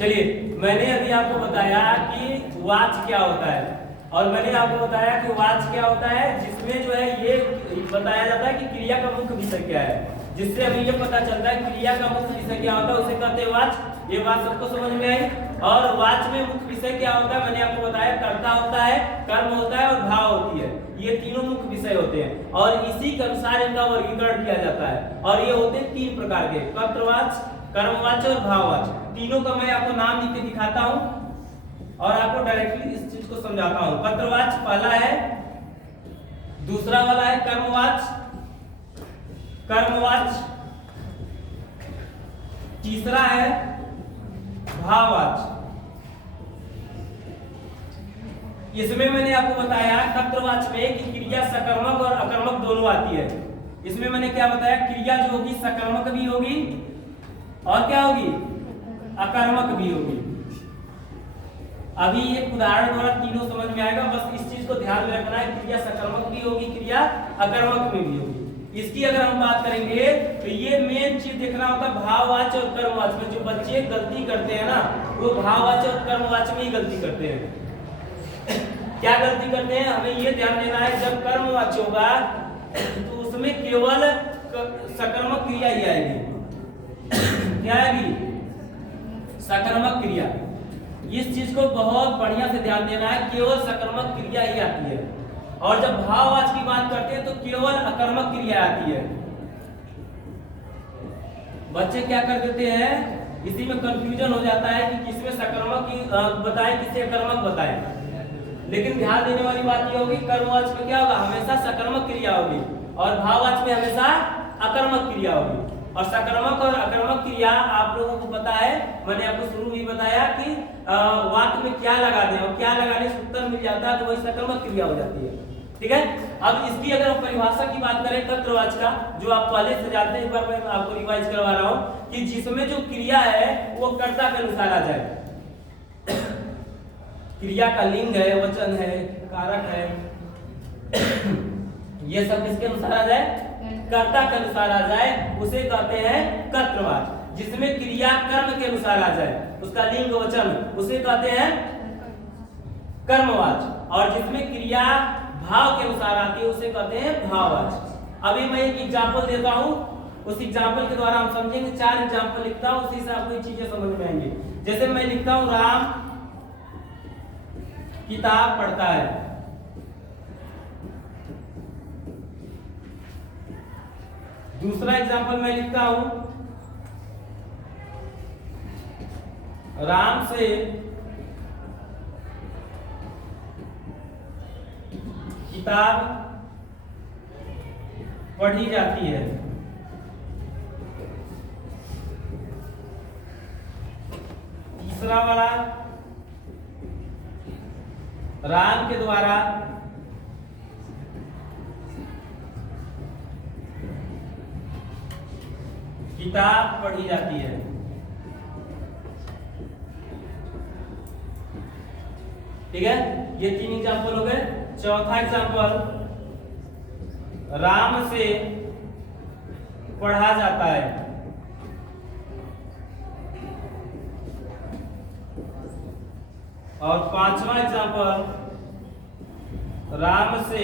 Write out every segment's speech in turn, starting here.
चलिए, मैंने अभी आपको बताया कि वाच क्या होता है, और मैंने आपको बताया कि वाच क्या होता है, जिसमें जो है ये बताया जाता है कि क्रिया का मुख्य विषय क्या है, जिससे हमें ये पता चलता है क्रिया का मुख्य विषय क्या होता है, उसे कहते हैं वाच। ये बात सबको समझ में आई। और वाच में मुख्य विषय क्या होता है, मैंने आपको बताया कर्ता होता है, कर्म होता है और भाव होती है। ये तीनों मुख्य विषय होते हैं और इसी के अनुसार इनका वर्गीकरण किया जाता है। और ये होते हैं तीन प्रकार के, कर्तवाच, कर्मवाच और भाववाच। तीनों का मैं आपको नाम लिख के दिखाता हूं और आपको डायरेक्टली इस चीज को समझाता हूं। कर्तवाच पहला है, दूसरा वाला है कर्मवाच, कर्मवाच, तीसरा है भाववाच। इसमें मैंने आपको बताया कर्तवाच में कि क्रिया सकर्मक और अकर्मक दोनों आती है। इसमें मैंने क्या बताया, क्रिया जो होगी सकर्मक भी होगी और क्या होगी, अकर्मक भी होगी। अभी एक उदाहरण द्वारा तीनों समझ में आएगा, बस इस चीज को ध्यान में रखना है, क्रिया सकर्मक भी होगी, क्रिया अकर्मक में भी होगी। इसकी अगर हम बात करेंगे तो ये मेन चीज देखना होगा, भाववाच और कर्मवाच में जो बच्चे गलती करते हैं ना, वो भाववाच और कर्मवाच में ही गलती करते हैं। क्या गलती करते हैं, हमें ये ध्यान देना है, जब कर्मवाच होगा तो उसमें केवल सकर्मक क्रिया ही आएगी। क्या आएगी, सकर्मक क्रिया। इस चीज को बहुत बढ़िया से ध्यान देना है, केवल सकर्मक क्रिया ही आती है। और जब भाववाच की बात करते हैं तो केवल अकर्मक क्रिया आती है। बच्चे क्या कर देते हैं, इसी में कंफ्यूजन हो जाता है कि किसमें सकर्मक बताएं, किसे अकर्मक बताएं। लेकिन ध्यान देने वाली बात ये होगी, कर्मवाच में क्या होगा, हमेशा सकर्मक क्रिया होगी और भाववाच में हमेशा अकर्मक क्रिया होगी। और सकर्मक और अकर्मक क्रिया आप लोगों को पता है, मैंने आपको शुरू में बताया कि वाक्य में क्या लगा दें और क्या लगाने से उत्तर मिल जाता है, तो वही सकर्मक क्रिया हो जाती है। ठीक है। अब इसकी अगर हम परिभाषा की बात करें कर्तवाच का, जो आप पहले से जानते हैं, एक बार मैं आपको रिवाइज करवा रहा हूं कि जिसमें जो क्रिया है वो कर्ता के अनुसार आ जाए। क्रिया का लिंग है, वचन है, कारक है, ये सब किसके अनुसार आ जाए, कर्ता के अनुसार आ जाए, उसे कहते हैं कर्तवाच। जिसमें क्रिया कर्म के अनुसार आ जाए, उसका लिंग वचन, उसे कहते हैं कर्मवाच। और जिसमें क्रिया भाव के अनुसार आती है, उसे कहते हैं भाववाच। अभी मैं एक एग्जांपल देता हूं, उस एग्जांपल के द्वारा हम समझेंगे। 4 एग्जांपल लिखता हूं, उसी से आपको ये चीजें समझ में आएंगी। जैसे मैं लिखता हूं, राम किताब पढ़ता है। दूसरा एग्जांपल मैं लिखता हूं, राम से किताब पढ़ी जाती है। तीसरा वाला, राम के द्वारा किताब पढ़ी जाती है। ठीक है, ये 3 एग्जांपल हो गए। चौथा एग्जांपल, राम से पढ़ा जाता है। और 5वां एग्जांपल, राम से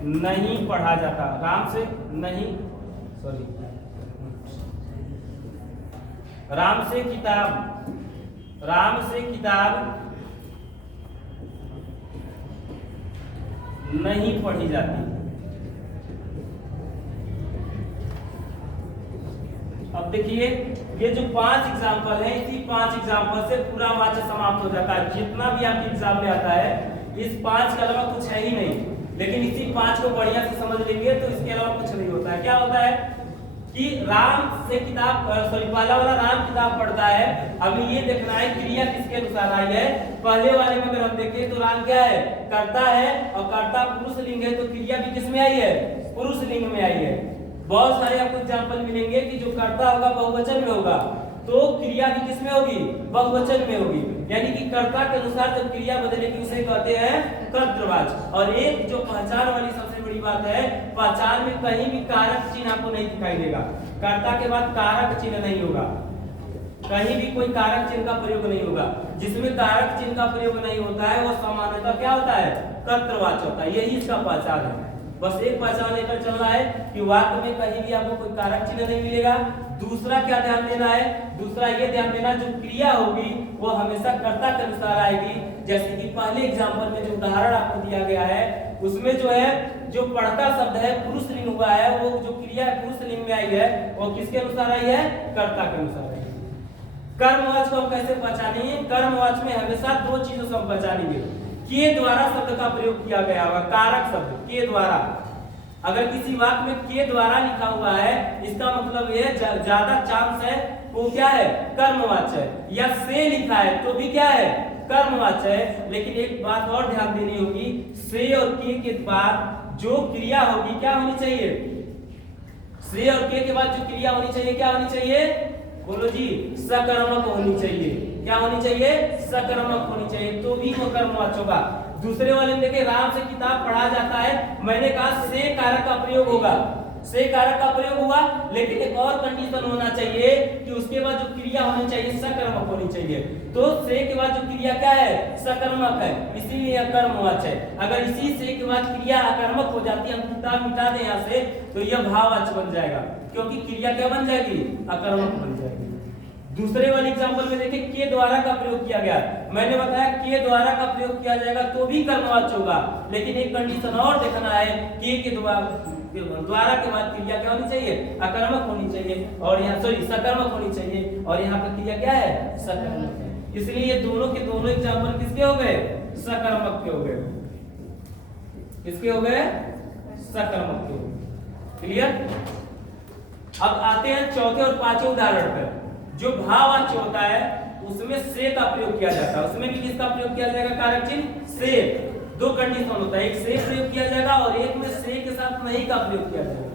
नहीं पढ़ा जाता। राम से नहीं, सॉरी, राम से किताब नहीं पढ़ी जाती। अब देखिए, ये जो 5 एग्जाम्पल है, इसी 5 एग्जाम्पल से पूरा वाक्य समाप्त हो जाता है। जितना भी आपके एग्जाम में आता है, इस 5 के अलावा कुछ है ही नहीं। लेकिन इसी 5 को बढ़िया से समझ लेंगे तो इसके अलावा कुछ नहीं होता है। क्या होता है कि राम से किताब, सॉरी, पहला वाला राम किताब पढ़ता है। अभी ये देखना है क्रिया किसके अनुसार आई है। पहले वाले में अगर हम देखें तो राम क्या है, कर्ता है, और कर्ता पुरुष लिंग है, तो क्रिया भी किसमें आई है, पुरुष लिंग में आई है। बहुत सारे आपको एग्जाम्पल मिलेंगे कि जो कर्ता होगा बहुवचन में होगा, तो क्रिया भी किसमें होगी, बहुवचन में होगी। यानी कि कर्ता के अनुसार जब क्रिया बदलेगी उसे कहते हैं कर्तवाच। और एक जो पहचान वाली सबसे बड़ी बात है, पहचान में कहीं भी कारक चिन्ह आपको नहीं दिखाई देगा। कर्ता के बाद कारक चिन्ह नहीं होगा। कहीं भी कोई कारक चिन्ह का प्रयोग नहीं होगा। जिसमें कारक चिन्ह का प्रयोग नहीं होता है वो सामान्यतः क्या होता है, कर्तृवाच्य होता है। यही इसका पहचान है। बस एक पहचान लेकर चलना है कि वाक्य में कहीं भी आपको कोई कारक चिन्ह नहीं मिलेगा। दूसरा क्या ध्यान देना है, दूसरा ये ध्यान देना जो क्रिया होगी वो हमेशा कर्ता के अनुसार आएगी। जैसे कि पहले एग्जाम्पल में जो उदाहरण आपको दिया गया है उसमें जो है जो पढ़ता शब्द है पुरुष लिंग हुआ है, वो जो क्रिया पुरुष लिंग में आई है वो किसके अनुसार आई है, कर्ता के अनुसार आई है। कर्मवाच्य को हम कैसे पहचानेंगे, कर्मवाच्य में हमेशा दो चीजों से हम पहचानेंगे। के द्वारा शब्द का प्रयोग किया गया होगा, कारक शब्द के द्वारा। अगर किसी वाक्य में के द्वारा लिखा हुआ है इसका मतलब ये ज्यादा चांस है वो क्या है, कर्मवाच्य है। या से लिखा है तो भी क्या है, कर्मवाच्य है। लेकिन एक बात और ध्यान देनी होगी, से और के बाद जो क्रिया होगी क्या होनी चाहिए, से और के बाद जो क्रिया होनी चाहिए क्या होनी चाहिए, बोलो जी, सकर्मक होनी चाहिए। क्या होनी चाहिए, सकर्मक होनी चाहिए, तो भी वो कर्मवाच्य होगा। दूसरे वाले में देखिए राम से किताब पढ़ा जाता है, मैंने कहा से कारक का प्रयोग होगा, से कारक का प्रयोग हुआ, लेकिन एक और कंडीशन होना चाहिए कि उसके बाद जो क्रिया होनी चाहिए सकर्मक होनी चाहिए। तो से के बाद जो क्रिया क्या है, सकर्मक है, इसीलिए यह कर्मवाच्य है। अगर इसी से के बाद क्रिया अकर्मक हो जाती है, हम किताब मिटा दें यहाँ से, तो यह भाववाच्य बन जाएगा, क्योंकि क्रिया क्या बन जाएगी, अकर्मक बन जाएगी। दूसरे वाले एग्जांपल में देखिए के द्वारा का प्रयोग किया गया, मैंने बताया के द्वारा का प्रयोग किया जाएगा तो भी कर्मवाच्य होगा, लेकिन एक कंडीशन और देखना है, के द्वारा के बाद क्रिया क्या होनी चाहिए, अकर्मक होनी चाहिए, और यहाँ सॉरी सकर्मक होनी चाहिए, और यहाँ पर क्रिया क्या है, सकर्मक है। इसलिए ये दोनों के दोनों एग्जांपल किसके हो गए, सकर्मक के हो गए। किसके हो गए, सकर्मक के हो गए। क्लियर। अब आते हैं चौथे और पांचवें उदाहरण पर। जो भाववाच्य होता है उसमें से का प्रयोग किया जाता है, उसमें भी किसका प्रयोग किया जाएगा, कारक चिन्ह से। दो कंडीशन होता है, एक से प्रयोग किया जाएगा और एक में से के साथ नहीं का प्रयोग किया जाएगा।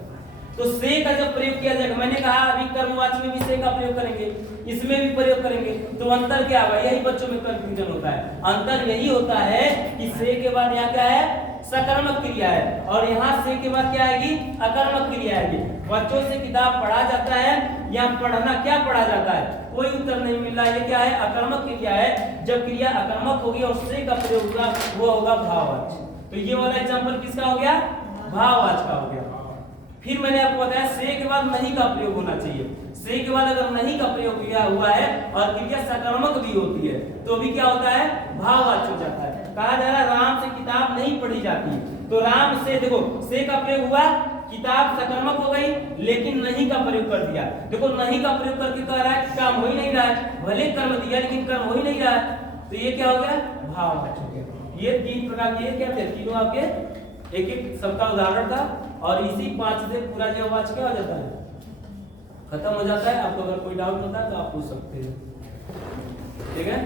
तो से का जब प्रयोग किया जाएगा, मैंने कहा अभी कर्मवाच्य में भी से का प्रयोग करेंगे, इसमें भी प्रयोग करेंगे, तो अंतर क्या होगा, यही बच्चों में कंफ्यूजन होता है। अंतर यही होता है कि से के बाद यहाँ क्या है, सकर्मक क्रिया है, और यहाँ से के बाद क्या आएगी, अकर्मक क्रिया आएगी। बच्चों से किताब पढ़ा जाता है, यहाँ पढ़ना क्या पढ़ा जाता है, कोई उत्तर नहीं मिल रहा है, ये क्या है, अकर्मक क्रिया है। जब क्रिया अकर्मक होगी और से का प्रयोग होगा वो होगा भाववाच्य। तो ये वाला एग्जांपल किसका हो गया, भाववाच्य का हो गया। फिर मैंने आपको बताया से के बाद नहीं का प्रयोग होना चाहिए। से के बाद अगर नहीं का प्रयोग किया हुआ है और क्रिया सकर्मक भी होती है तो भी क्या होता है, भाववाच्य हो जाता है। कहा जा रहा है राम से किताब नहीं पढ़ी जाती, तो राम से देखो से का प्रयोग हुआ, किताब सकर्मक हो गई, लेकिन नहीं का प्रयोग कर दिया। देखो नहीं का प्रयोग करके कह रहा है काम हो ही नहीं रहा है, भले कर्म दिया लेकिन कर्म हो ही नहीं रहा है, तो ये क्या हो गया, भाववाच्य हो गया। ये तीन प्रकार के क्या थे, तीनों आपके एक एक सबका उदाहरण था, और इसी 5 से पूरा जो वाच्य क्या हो जाता है, खत्म हो जाता है। आपको अगर कोई डाउट होता है तो आप पूछ सकते हैं, ठीक है।